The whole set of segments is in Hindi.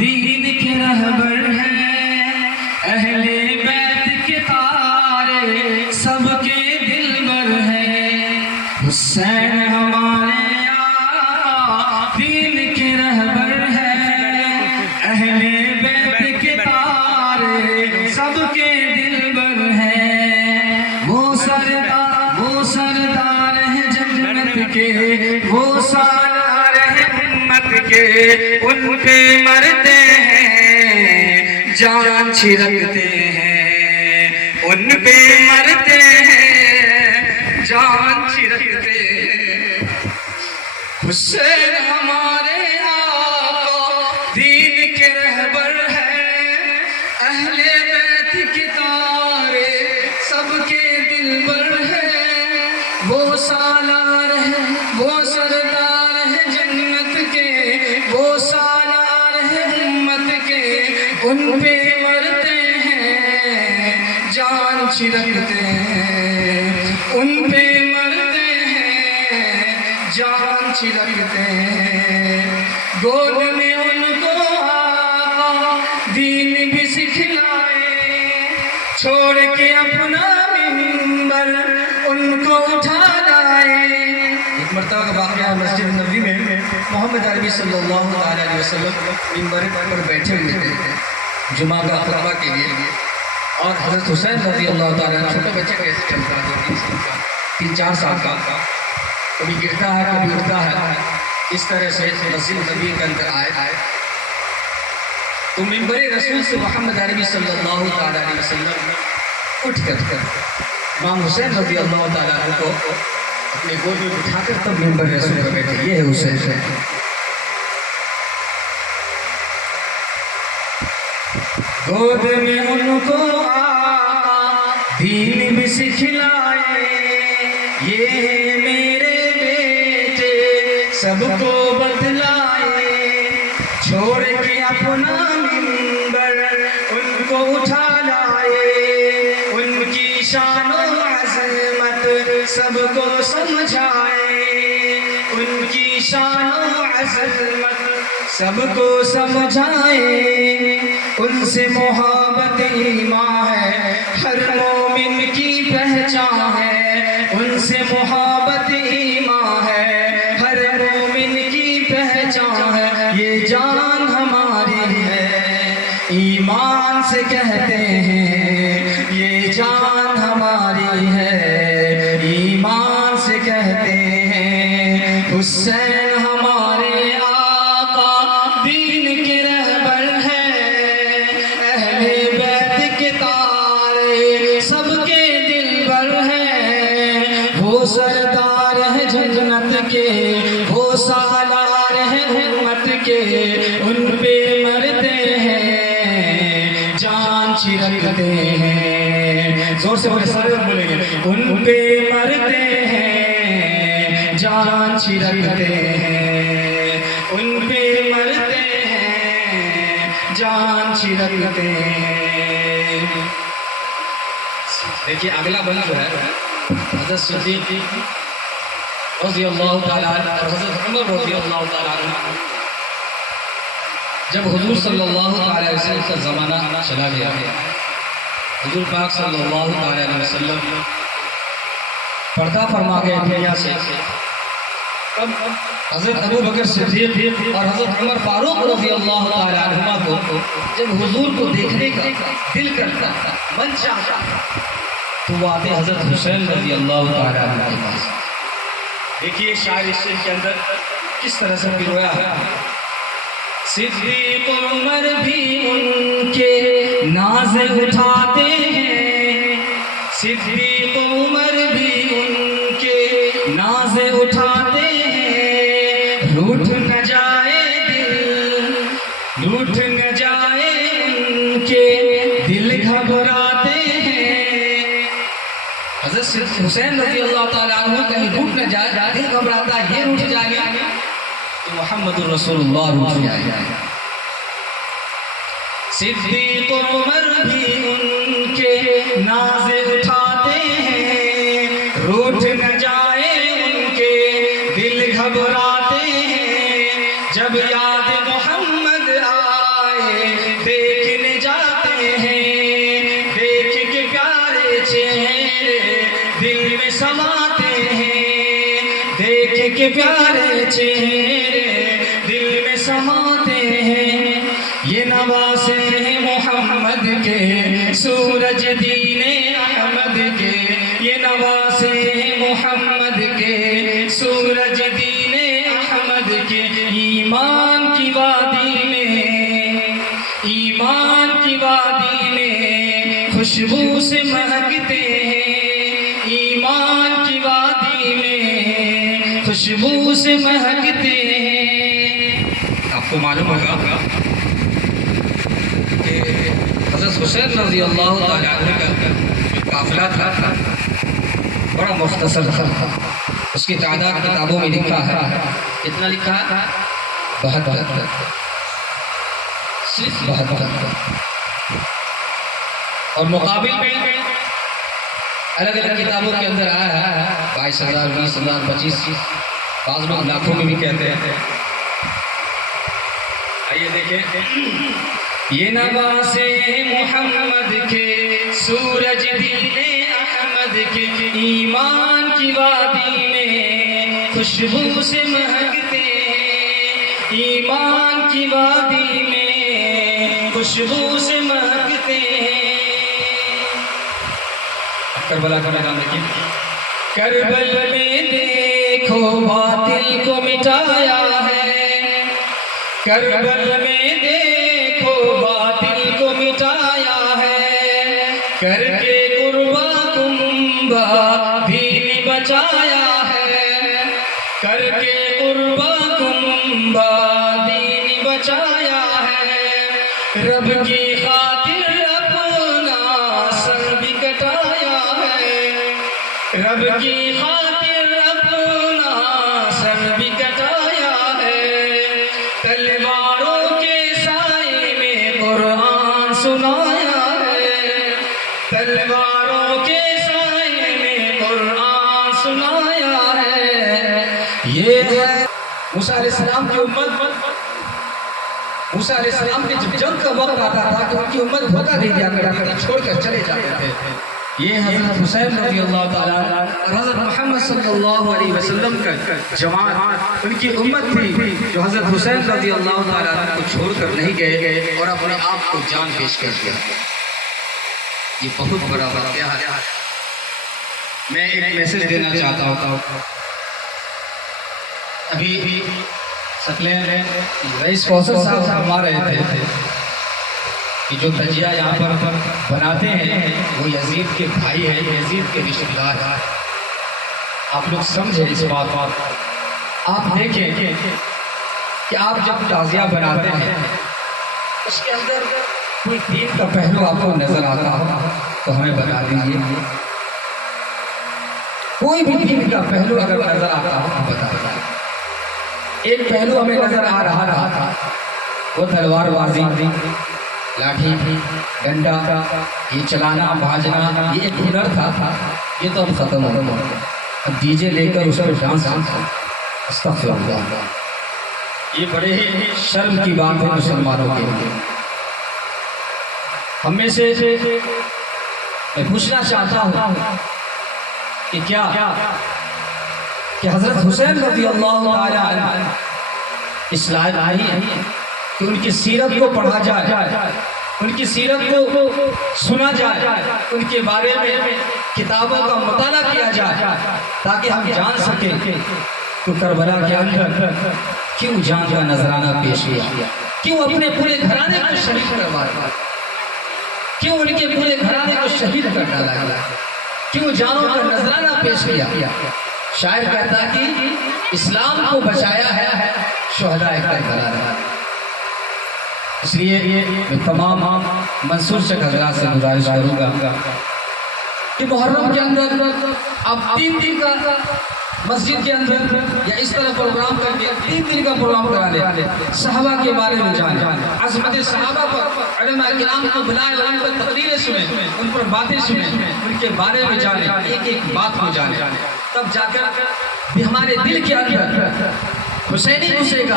दीन के रहबर हैं, अहले बैत के तारे सबके दिलबर हैं। हुसैन हमारे आका दीन के रहबर हैं, अहले बैत के तारे सबके दिलबर हैं। वो सरदार है जन्नत के, वो सालार है उम्मत के, उन पे मरते हैं जान छिड़कते हैं, उन पे मरते हैं जान छिड़कते हैं। हुसैन हमारे आका दीन के रहबर हैं, अहले बैत के तारे सबके दिलबर हैं। वो सालार है, वो सरदार है जन्नत के, वो सालार है उम्मत के, उन पे मरते हैं जान छिड़कते हैं, उन पे मरते हैं जान छिड़कते हैं। गोद में उनको आका दीन भी सिखलाए, छोड़ के अपना मिंबर उनको उठा लाए। एक मरतबा का वाक़या मस्जिद नबवी में मोहम्मद अरबी सल्लल्लाहु अलैहि वसल्लम मिंबर पर बैठे हुए थे जुमा का खुतबा के लिए, और हज़रत हुसैन रज़ी अल्लाह ताला, छोटे बच्चे कैसे चलता है, 3-4 साल का, कभी गिरता है कभी उठता है, इस तरह से मस्जिद नबी के अंदर आए तो मिंबर रसूल से मोहम्मद अरबी सल्लल्लाहु अलैहि वसल्लम उठ कर इमाम हुसैन रज़ी अल्लाह ताला को अपने गोद में उठाकर तब मिंबर रसूल पर बैठे। ये है हुसैन। गोद में उनको आका दीन भी सिखलाए, ये मेरे बेटे सबको बतलाए, छोड़ के अपना मिंबर उनको उठा लाए, उनकी शान अज़मत सबको समझाए, उनकी शान अज़मत सबको समझाए। उनसे मोहब्बत ईमान है, हर मोमिन की पहचान है, उनसे मोहब्बत ईमान है, हर मोमिन की पहचान है। ये जान हमारी है, ईमान से कहते हैं, ये जान हमारी है, ईमान से कहते हैं। हुसैन हमारे आका दीन के रहबर हैं, अहले बैत के तारे सबके दिलबर हैं। वो सरदार है जन्नत के, वो सालार है उम्मत के, उन पे मरते हैं जान छिड़कते हैं। जोर से बोले, सारे लोग बोलेंगे, उन पे मरते हैं जान छिड़कते हैं, उन पे मरते हैं जान छिड़कते हैं। देखिए अगला बंद जो है हज़रत सिद्दीक़ रज़ी अल्लाह ताला और हज़रत उमर रज़ी अल्लाह ताला। जब हुजूर सल्लल्लाहु अलैहि वसल्लम का ज़माना चला गया, हुजूर पाक सल्लल्लाहु अलैहि वसल्लम पर्दा फरमा गए दुनिया से, तब हज़रत अबू बकर सिद्दीक़ और हज़रत उमर फारूक रज़ी अल्लाह ताला अन्हुमा को जब हुजूर को देखने का दिल करता, मन चाहता, तो वो आते हज़रत हुसैन रज़ी अल्लाह ताला अन्हु के पास। देखिए शायर इस शेर के अंदर किस तरह से पिरोया है। सिद्दीक़ उमर भी उनके नाज उठाते हैं, सिद्दीक़ उमर भी उनके नाज उठाते हैं। रूठ न जाए दिल, रूठ न जाए उनके दिल घबराते हैं। हज़रत हुसैन रज़ी अल्लाह ताला अन्हु कहीं रूठ न जाए, दिल घबराता, ये रूठ जाएगा तो मुहम्मदुर रसूलुल्लाह रूठ जाएगा। सिद्दीक़ उमर भी उनके नाज उठाते हैं, रूठ न जाए उनके दिल घबराते हैं। जब याद मोहम्मद आए नजारे देखने जाते हैं, देख के प्यारे चेहरे दिल में समाते हैं, देख के प्यारे चेहरे दिल में समाते हैं। ये नवासे मोहम्मद के सूरज दीने अहमद के, ये नवासे मोहम्मद के सूरज दीने अहमद के। ईमान की वादी में, ईमान की वादी में खुशबू से महकते हैं, ईमान की वादी में खुशबू से महकते हैं। आपको मालूम होगा कि हज़रत हुसैन रज़ी अल्लाह तआला अन्हु का जो काफ़िला था बड़ा मुख्तसर था। उसकी तादाद किताबों में लिखा है, कितना लिखा है? 72, सिर्फ 72। और मुकाबिल में अलग अलग किताबों के अंदर आया है 22,000, 20,000, 25,000, बाज़ लोग लाखों में भी कहते हैं। आइए देखें, ये नवासे मोहम्मद के सूरज दीने अहमद के, ईमान की वादी में खुशबू से महकते हैं, ईमान की वादी में खुशबू से महकते हैं। करबला का मैदान देखिए, करबल में देखो बातिल को मिटाया है, करबल में देखो बातिल को मिटाया है, करके कुर्बा कुंबा दीन बचाया है, करके कुर्बा कुंबा दीन बचाया है। रब की खातिर अपना सर भी कटाया है, रब की खातिर अपना सर भी कटाया है। तलवारों के साए में कुरान सुनाया है, तलवारों के साए में कुरान सुनाया है। ये है मूसा अलैहिस्सलाम की उम्मत। मूसा अलैहिस्सलाम के जब जंग का वक्त आता था कि उनकी उम्मत धोखा दे दिया करती थी, छोड़कर चले जाते थे। ये हज़रत हुसैन रज़ी अल्लाह तआला और हज़रत मोहम्मद सल्लल्लाहु अलैहि वसल्लम का जमात, उनकी उम्मत थी जो हज़रत हुसैन रज़ी अल्लाह तआला को छोड़कर नहीं गए और अपने आप को जान पेश कर दिया। ये बहुत बड़ा वाक़या है। मैं एक मैसेज देना चाहता हूँ। अभी सकले रईस कौसर साहब फरमा रहे थे कि जो तजिया यहाँ पर बनाते हैं वो यजीद के भाई है, यजीद के रिश्तेदार है। आप लोग समझे इस बात। आप देखें कि आप जब ताज़िया बनाते हैं उसके अंदर कोई दीन का पहलू आपको नजर आता हो तो हमें बता दीजिए। कोई भी दीन का पहलू अगर नजर आता हो तो बता दीजिए। एक पहलू हमें नजर आ रहा था, वो तलवारबाजी, लाठी, डंडा, ये चलाना भाजना, ये एक हुनर था। ये तो अब खत्म हो गया। अब डीजे लेकर उस पर डांस, अस्तग़फिरुल्लाह, ये बड़े ही शर्म की बात है मुसलमानों के लिए। हमें से मैं पूछना चाहता हूँ कि क्या कि हज़रत हुसैन रज़ी अल्लाह तआला अन्हु इस लायक नहीं है कि उनकी सीरत को पढ़ा जाए, उनकी सीरत को सुना जाए, उनके बारे में किताबों का मुताला किया जाए ताकि हम जान सकें कि करबला के अंदर क्यों जान का नजराना पेश किया, क्यों अपने पूरे घराने को शहीद करवाया, क्यों उनके पूरे घराने को शहीद कर डाला, क्यों जानों का नजराना पेश किया। शायर कहता कि इस्लाम को बचाया है शुहदाए करबला ने। इसलिए मैं तमाम मंसूर शेख हज़रात से गुजारिश करूँगा कि मुहर्रम के अंदर आप 3 दिन का मस्जिद के अंदर या इस तरह प्रोग्राम करके 3 दिन का प्रोग्राम करा लें। सहाबा के बारे में जाने, अज़मत सहाबा पर उलमा किराम को बुलाएं, उन पर तकरीरें सुने, उन पर बातें सुने, उनके बारे में जाने, एक एक बात को जाने। तब जाकर भी हमारे दिल के अंदर हुसैनी घुसेगा,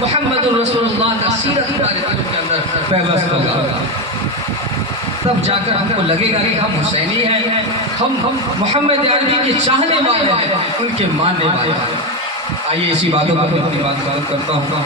मोहम्मद रसूलुल्लाह का सीरत हमारे दिलों के अंदर पैवस्त होगा, तब जाकर हमको लगेगा कि हम हुसैनी हैं, हम मोहम्मद अरबी के चाहने वाले हैं, उनके मानने वाले हैं। आइए इसी बातों पर अपनी बात करता हूँ।